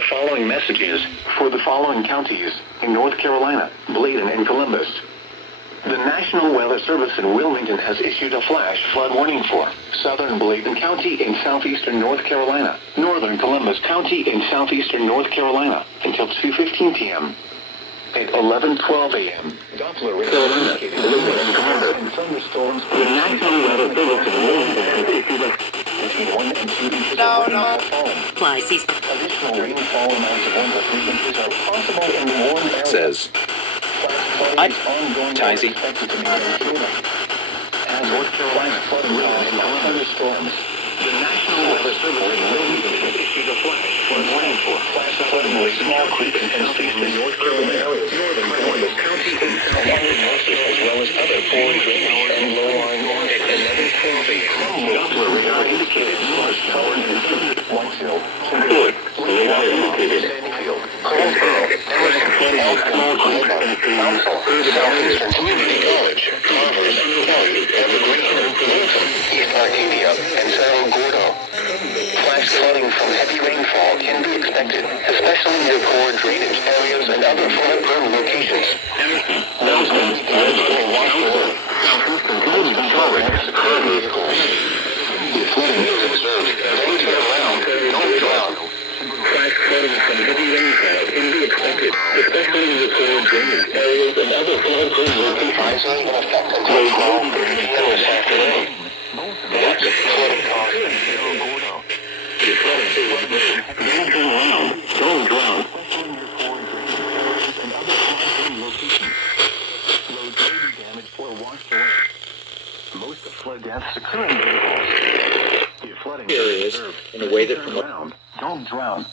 the following messages for the following counties in North Carolina, Bladen, and Columbus. The National Weather Service in Wilmington has issued a flash flood warning for southern Bladen County in southeastern North Carolina, northern Columbus County in southeastern North Carolina until 2:15 p.m. At 11:12 a.m., Doppler radar indicated Bladen and Columbus and thunderstorms. The National Weather Service in Wilmington has issued a between 1 and 2 inches of rainfall falling. Additional rainfall amounts of 1 to 3 inches are possible in warm areas. Says. Tizy. As North Carolina flooding and thunderstorms, the National Weather Service in Wilmington has issued a flash flood warning for flash flooding with small creeks and streams in North Carolina areas, northern Columbus County, and southern Texas, as well as other poor drainage and low-lying areas. At 11:12 a.m., Doppler radar indicated flash power in Whitesville, Kimberly, Leeward indicated Sandyfield, Colesboro, Emerson, Elkhorn, Council, Southeastern Community College, Carvers, Kelly, Evergreen, Lincoln, East Arcadia, and Cerro Gordo. Flash flooding from heavy rainfall can be expected, especially near poor drainage areas and other flood-prone locations. Those who need to or watch for close control against car vehicles. If flooding is observed, don't turn around, don't drown. Flash flooding from heavy rainfall can be expected, especially in the poor drainage areas and other flood-prone locations. Rising in effect until 12:30 p.m. this afternoon. Watch flooding cause in Cerro Gordo. If flooding is observed, don't turn around, don't drown. Especially near poor drainage areas and other flood-prone locations. Roads may be damaged or washed away. Most of flood deaths occur in vehicles. If flooding is observed, in a way that don't drown.